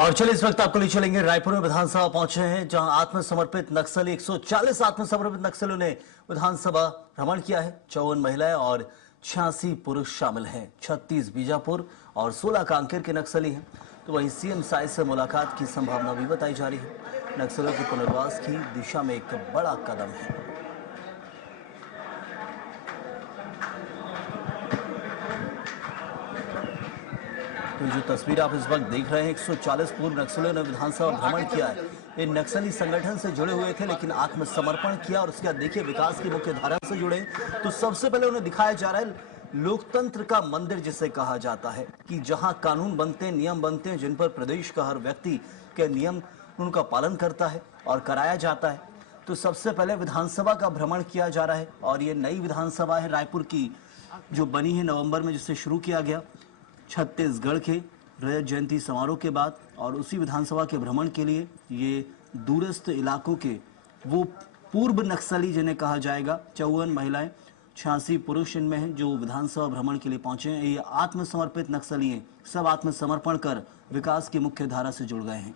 और चलिए इस वक्त आपको ले चलेंगे रायपुर में विधानसभा पहुंचे हैं, जहां आत्मसमर्पित नक्सली 140 आत्मसमर्पित नक्सलियों ने विधानसभा भ्रमण किया है। 54 महिलाएं और 86 पुरुष शामिल हैं। 36 बीजापुर और 16 कांकेर के नक्सली हैं। तो वहीं सीएम साय से मुलाकात की संभावना भी बताई जा रही है। नक्सलियों के पुनर्वास की दिशा में एक बड़ा कदम है। तो जो तस्वीर आप इस वक्त देख रहे हैं, 140 पूर्व नक्सलियों ने विधानसभा भ्रमण किया है। ये नक्सली संगठन से जुड़े हुए थे, लेकिन आत्मसमर्पण किया और उसके बाद देखिए विकास की मुख्य धारा से जुड़े। तो सबसे पहले उन्हें दिखाया जा रहा है लोकतंत्र का मंदिर जिसे कहा जाता है, कि जहां कानून बनते हैं, नियम बनते हैं, जिन पर प्रदेश का हर व्यक्ति के नियम उनका पालन करता है और कराया जाता है। तो सबसे पहले विधानसभा का भ्रमण किया जा रहा है और ये नई विधानसभा है रायपुर की, जो बनी है नवंबर में, जिसे शुरू किया गया छत्तीसगढ़ के रजत जयंती समारोह के बाद। और उसी विधानसभा के भ्रमण के लिए ये दूरस्थ इलाकों के वो पूर्व नक्सली जिन्हें कहा जाएगा, 54 महिलाएं 86 पुरुष इनमें हैं, जो विधानसभा भ्रमण के लिए पहुंचे हैं। ये आत्मसमर्पित नक्सली हैं, सब आत्मसमर्पण कर विकास की मुख्य धारा से जुड़ गए हैं।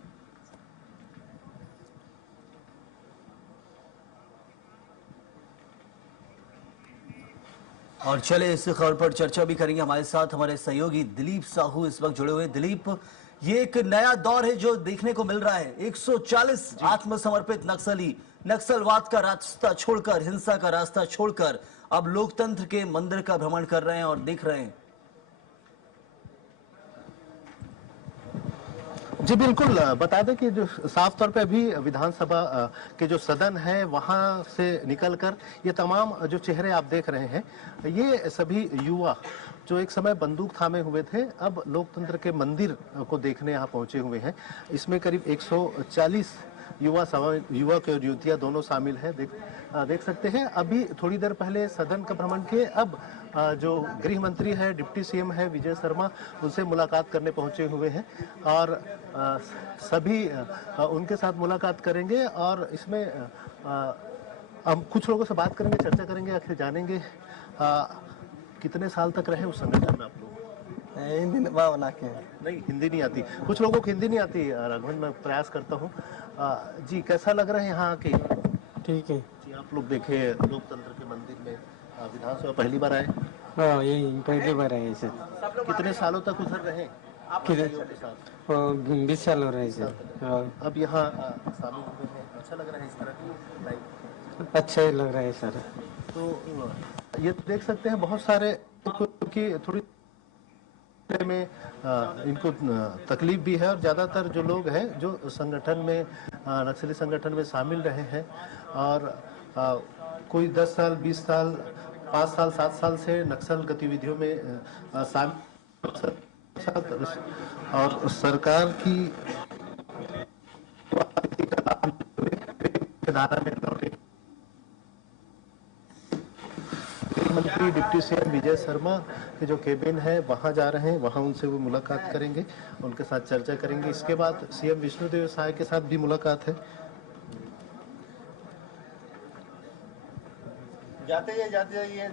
और चले इस खबर पर चर्चा भी करेंगे। हमारे साथ हमारे सहयोगी दिलीप साहू इस वक्त जुड़े हुए। दिलीप, ये एक नया दौर है जो देखने को मिल रहा है। 140 आत्मसमर्पित नक्सली नक्सलवाद का रास्ता छोड़कर, हिंसा का रास्ता छोड़कर अब लोकतंत्र के मंदिर का भ्रमण कर रहे हैं और देख रहे हैं। जी बिल्कुल, बता दें कि जो साफ तौर पे अभी विधानसभा के जो सदन है वहां से निकलकर ये तमाम जो चेहरे आप देख रहे हैं, ये सभी युवा जो एक समय बंदूक थामे हुए थे, अब लोकतंत्र के मंदिर को देखने यहाँ पहुंचे हुए हैं। इसमें करीब 140 युवक और युवतियां दोनों शामिल हैं। देख सकते हैं अभी थोड़ी देर पहले सदन का भ्रमण किए, अब जो गृह मंत्री है, डिप्टी सीएम है विजय शर्मा, उनसे मुलाकात करने पहुंचे हुए हैं और सभी उनके साथ मुलाकात करेंगे। और इसमें हम कुछ लोगों से बात करेंगे, चर्चा करेंगे, आखिर जानेंगे कितने साल तक रहे उस संगठन में आप लोग। हिंदी बना के नहीं, हिंदी नहीं आती, कुछ लोगों को हिंदी नहीं आती। राघवन, मैं प्रयास करता हूँ। जी, कैसा लग रहा है यहाँ आके? ठीक है जी, आप लोग देखे लोकतंत्र के मंदिर में विधानसभा पहली बार आए? हाँ, यही पहली बार आए सर। कितने सालों तक उधर रहे? किधर? 20 साल हो रहे हैं सर। अब यहाँ शामिल हुए हैं, अच्छा लग रहा है इस तरह की लाइफ? अच्छा ही लग रहा है सर। तो ये देख सकते हैं बहुत सारे की थोड़ी में इनको तकलीफ भी है, और ज्यादातर जो लोग हैं जो संगठन में, नक्सली संगठन में शामिल रहे हैं और कोई 10 साल 20 साल 5 साल 7 साल से नक्सल गतिविधियों में शामिल, और सरकार की धारा में लौटे। मंत्री डिप्टी सीएम विजय शर्मा के जो केबिन है वहां जा रहे हैं, वहां उनसे वो मुलाकात करेंगे, उनके साथ चर्चा करेंगे। इसके बाद सीएम विष्णुदेव साय के साथ भी मुलाकात है। जाते जाइए।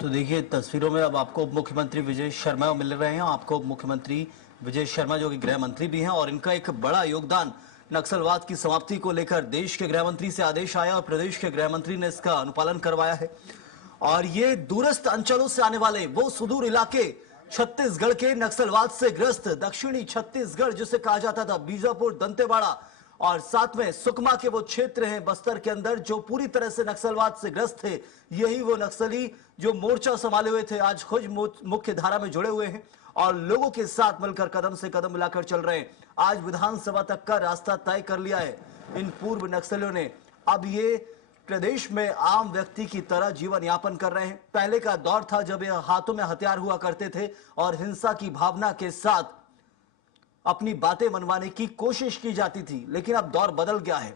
तो देखिए तस्वीरों में अब आपको उप मुख्यमंत्री विजय शर्मा मिल रहे हैं। आपको उप मुख्यमंत्री विजय शर्मा जो कि गृह मंत्री भी हैं, और इनका एक बड़ा योगदान नक्सलवाद की समाप्ति को लेकर देश के गृह मंत्री से आदेश आया और प्रदेश के गृह मंत्री ने इसका अनुपालन करवाया है। और ये दूरस्थ अंचलों से आने वाले वो सुदूर इलाके, छत्तीसगढ़ के नक्सलवाद से ग्रस्त दक्षिणी छत्तीसगढ़ जिसे कहा जाता था, बीजापुर, दंतेवाड़ा, और साथ में सुकमा के वो क्षेत्र हैं बस्तर के अंदर जो पूरी तरह से नक्सलवाद से ग्रस्त थे। यही वो नक्सली जो मोर्चा संभाले हुए थे आज खुद मुख्य धारा में जुड़े हुए हैं और लोगों के साथ मिलकर कदम से कदम मिलाकर चल रहे हैं। आज विधानसभा तक का रास्ता तय कर लिया है इन पूर्व नक्सलियों ने। अब ये प्रदेश में आम व्यक्ति की तरह जीवन यापन कर रहे हैं। पहले का दौर था जब ये हाथों में हथियार हुआ करते थे और हिंसा की भावना के साथ अपनी बातें मनवाने की कोशिश की जाती थी, लेकिन अब दौर बदल गया है।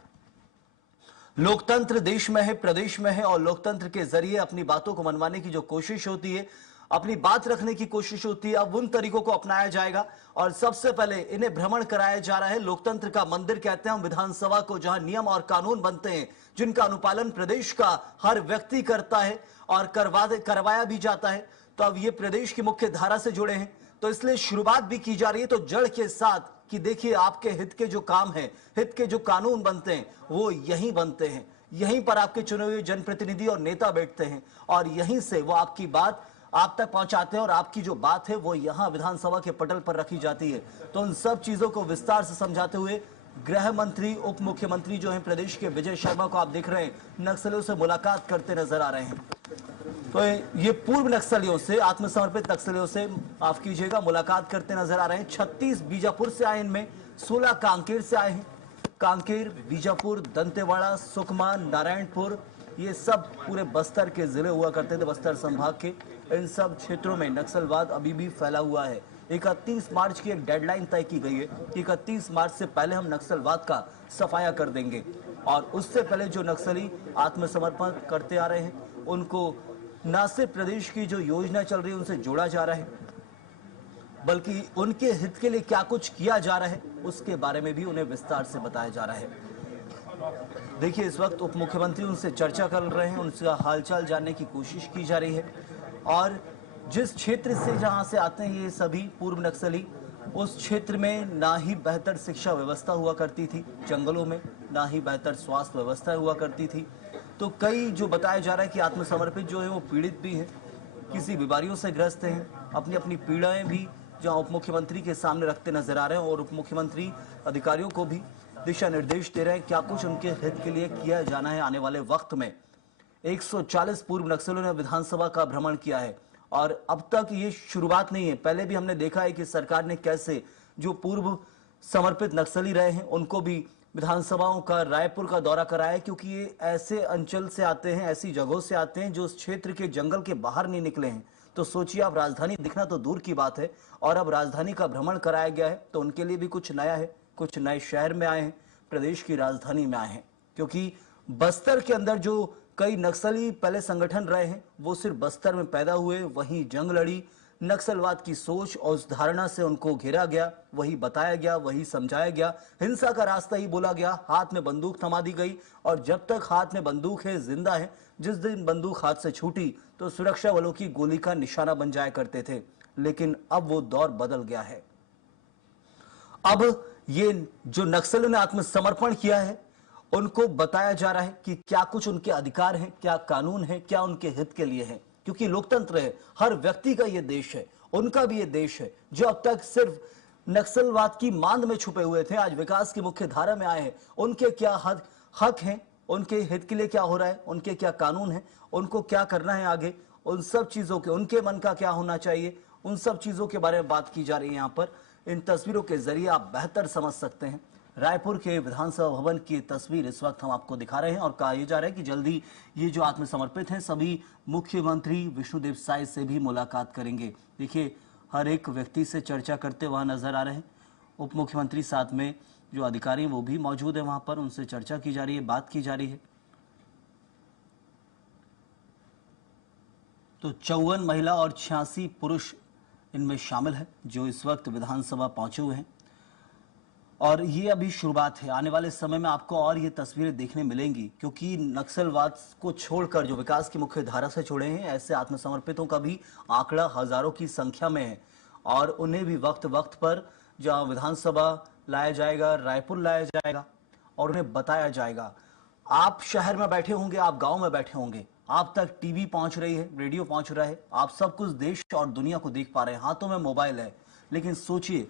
लोकतंत्र देश में है, प्रदेश में है, और लोकतंत्र के जरिए अपनी बातों को मनवाने की जो कोशिश होती है, अपनी बात रखने की कोशिश होती है, अब उन तरीकों को अपनाया जाएगा। और सबसे पहले इन्हें भ्रमण कराया जा रहा है। लोकतंत्र का मंदिर कहते हैं हम विधानसभा को, जहां नियम और कानून बनते हैं, जिनका अनुपालन प्रदेश का हर व्यक्ति करता है और करवाया भी जाता है। तो अब ये प्रदेश की मुख्य धारा से जुड़े हैं, तो इसलिए शुरुआत भी की जा रही है तो जड़ के साथ कि देखिए आपके हित के जो काम है, हित के जो कानून बनते हैं वो यहीं बनते हैं, यहीं पर आपके चुने हुए जनप्रतिनिधि और नेता बैठते हैं और यहीं से वो आपकी बात आप तक पहुंचाते हैं और आपकी जो बात है वो यहां विधानसभा के पटल पर रखी जाती है। तो उन सब चीजों को विस्तार से समझाते हुए गृह मंत्री उप मुख्यमंत्री जो हैं प्रदेश के विजय शर्मा को आप देख रहे हैं नक्सलियों से मुलाकात करते नजर आ रहे हैं। तो ये पूर्व नक्सलियों से, आत्मसमर्पित नक्सलियों से माफ कीजिएगा, मुलाकात करते नजर आ रहे हैं। 36 बीजापुर से आए, इनमें 16 कांकेर से आए हैं। कांकेर, बीजापुर, दंतेवाड़ा, सुकमा, नारायणपुर, ये सब पूरे बस्तर के जिले हुआ करते थे, बस्तर संभाग के। इन सब क्षेत्रों में नक्सलवाद अभी भी फैला हुआ है। 31 मार्च की एक डेडलाइन तय की गई है कि 31 मार्च से पहले हम नक्सलवाद का सफाया कर देंगे और उससे पहले जो नक्सली आत्मसमर्पण करते आ रहे हैं उनको न सिर्फ प्रदेश की जो योजना चल रही है उनसे जोड़ा जा रहा है, बल्कि उनके हित के लिए क्या कुछ किया जा रहा है उसके बारे में भी उन्हें विस्तार से बताया जा रहा है। देखिए इस वक्त उप मुख्यमंत्री उनसे चर्चा कर रहे हैं, उनका हालचाल जानने की कोशिश की जा रही है और जिस क्षेत्र से जहां से आते हैं ये सभी पूर्व नक्सली, उस क्षेत्र में ना ही बेहतर शिक्षा व्यवस्था हुआ करती थी, जंगलों में ना ही बेहतर स्वास्थ्य व्यवस्था हुआ करती थी। तो कई जो बताया जा रहा है कि आत्मसमर्पित जो है वो पीड़ित भी हैं, किसी बीमारियों से ग्रस्त हैं, अपनी अपनी पीड़ाएं भी जहां उप मुख्यमंत्री के सामने रखते नजर आ रहे हैं और उप मुख्यमंत्री अधिकारियों को भी दिशा निर्देश दे रहे हैं क्या कुछ उनके हित के लिए किया जाना है आने वाले वक्त में। 140 पूर्व नक्सलियों ने विधानसभा का भ्रमण किया है और अब तक ये शुरुआत नहीं है, पहले भी हमने देखा है कि सरकार ने कैसे जो पूर्व समर्पित नक्सली रहे हैं उनको भी विधानसभाओं का, रायपुर का दौरा कराया, क्योंकि ये ऐसे अंचल से आते हैं, ऐसी जगहों से आते हैं जो उस क्षेत्र के जंगल के बाहर नहीं निकले हैं। तो सोचिए, अब राजधानी दिखना तो दूर की बात है और अब राजधानी का भ्रमण कराया गया है तो उनके लिए भी कुछ नया है, कुछ नए शहर में आए हैं, प्रदेश की राजधानी में आए हैं। क्योंकि बस्तर के अंदर जो कई नक्सली पहले संगठन रहे हैं वो सिर्फ बस्तर में पैदा हुए, वहीं जंग लड़ी, नक्सलवाद की सोच और उस धारणा से उनको घेरा गया, वही बताया गया, वही समझाया गया, हिंसा का रास्ता ही बोला गया, हाथ में बंदूक थमा दी गई और जब तक हाथ में बंदूक है, जिंदा है, जिस दिन बंदूक हाथ से छूटी तो सुरक्षा बलों की गोली का निशाना बन जाया करते थे। लेकिन अब वो दौर बदल गया है। अब ये जो नक्सलियों ने आत्मसमर्पण किया है उनको बताया जा रहा है कि क्या कुछ उनके अधिकार हैं, क्या कानून है, क्या उनके हित के लिए है। क्योंकि लोकतंत्र है, हर व्यक्ति का ये देश है, उनका भी ये देश है। जो अब तक सिर्फ नक्सलवाद की मांद में छुपे हुए थे, आज विकास की मुख्य धारा में आए हैं, उनके क्या हक हैं, उनके हित के लिए क्या हो रहा है, उनके क्या कानून है, उनको क्या करना है आगे, उन सब चीजों के, उनके मन का क्या होना चाहिए, उन सब चीजों के बारे में बात की जा रही है। यहाँ पर इन तस्वीरों के जरिए आप बेहतर समझ सकते हैं। रायपुर के विधानसभा भवन की तस्वीर इस वक्त हम आपको दिखा रहे हैं और कहा यह जा रहा है कि जल्दी ये जो आत्मसमर्पित हैं सभी मुख्यमंत्री विष्णुदेव साय से भी मुलाकात करेंगे। देखिए, हर एक व्यक्ति से चर्चा करते वहां नजर आ रहे हैं। उप मुख्यमंत्री साथ में जो अधिकारी वो भी मौजूद है वहां पर, उनसे चर्चा की जा रही है, बात की जा रही है। तो 54 महिला और 86 पुरुष इनमें शामिल है जो इस वक्त विधानसभा पहुंचे हुए हैं और ये अभी शुरुआत है। आने वाले समय में आपको और ये तस्वीरें देखने मिलेंगी, क्योंकि नक्सलवाद को छोड़कर जो विकास की मुख्य धारा से जुड़े हैं ऐसे आत्मसमर्पितों का भी आंकड़ा हजारों की संख्या में है और उन्हें भी वक्त वक्त पर जहां विधानसभा लाया जाएगा, रायपुर लाया जाएगा और उन्हें बताया जाएगा। आप शहर में बैठे होंगे, आप गांव में बैठे होंगे, आप तक टीवी पहुंच रही है, रेडियो पहुंच रहा है, आप सब कुछ देश और दुनिया को देख पा रहे हैं, हाथों में मोबाइल है। लेकिन सोचिए,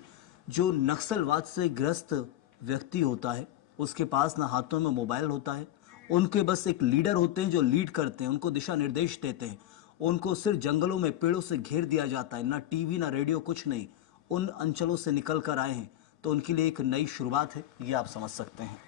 जो नक्सलवाद से ग्रस्त व्यक्ति होता है उसके पास ना हाथों में मोबाइल होता है, उनके बस एक लीडर होते हैं जो लीड करते हैं, उनको दिशा निर्देश देते हैं, उनको सिर्फ जंगलों में पेड़ों से घेर दिया जाता है, ना टीवी ना रेडियो, कुछ नहीं। उन अंचलों से निकल कर आए हैं तो उनके लिए एक नई शुरुआत है, ये आप समझ सकते हैं।